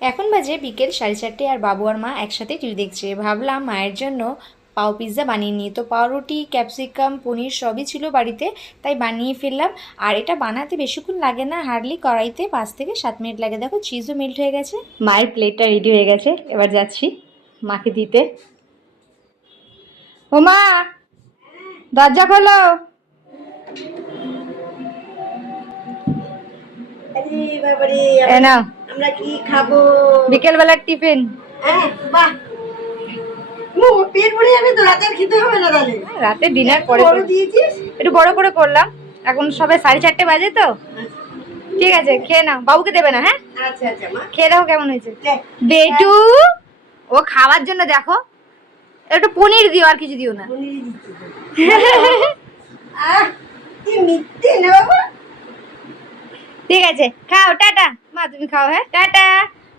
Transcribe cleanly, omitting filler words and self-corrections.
এখন বাজে বিকেল 4:30 আর বাবু আর মা একসাথে টিভি দেখছে। ভাবলাম মায়ের জন্য পাও পিৎজা বানিয়ে নিই। তো পাউরুটি, ক্যাপসিকাম, পনির সবই ছিল বাড়িতে, তাই বানিয়ে ফেললাম। আর এটা বানাতে বেশিক্ষণ লাগে না, হার্ডলি কড়াইতে 5 থেকে 7 মিনিট লাগে। দেখো চিজও মেল্ট হয়ে গেছে। মায়ের প্লেটটা রেডি হয়ে গেছে, এবার যাচ্ছি মাকে দিতে। ও মা, দরজা খোলো। আমরা কি খাবো? বিকেল বেলার টিফিন। বাহ, পেট ভরে যাবে তো, রাতের খেতে হবে না তাহলে? রাতে ডিনার পরে বড় দিয়েছিস? একটু বড় করে করলাম, এখন সবাই 4:30 বাজে তো। ঠিক আছে, খেয়ে নাও, বাবুকে দেবে না? হ্যাঁ আচ্ছা আচ্ছা মা, খেয়ে দেখো কেমন হয়েছে। নে। বেটু, ও খাওয়ার জন্য দেখো একটু পনির দিও, আর কিছু দিও না। পনিরই দিচ্ছি তো। কি মিথ্যে না বাবা। ঠিক আছে, খাও, টাটা। মা তুমি খাও, হ্যাঁ টাটা।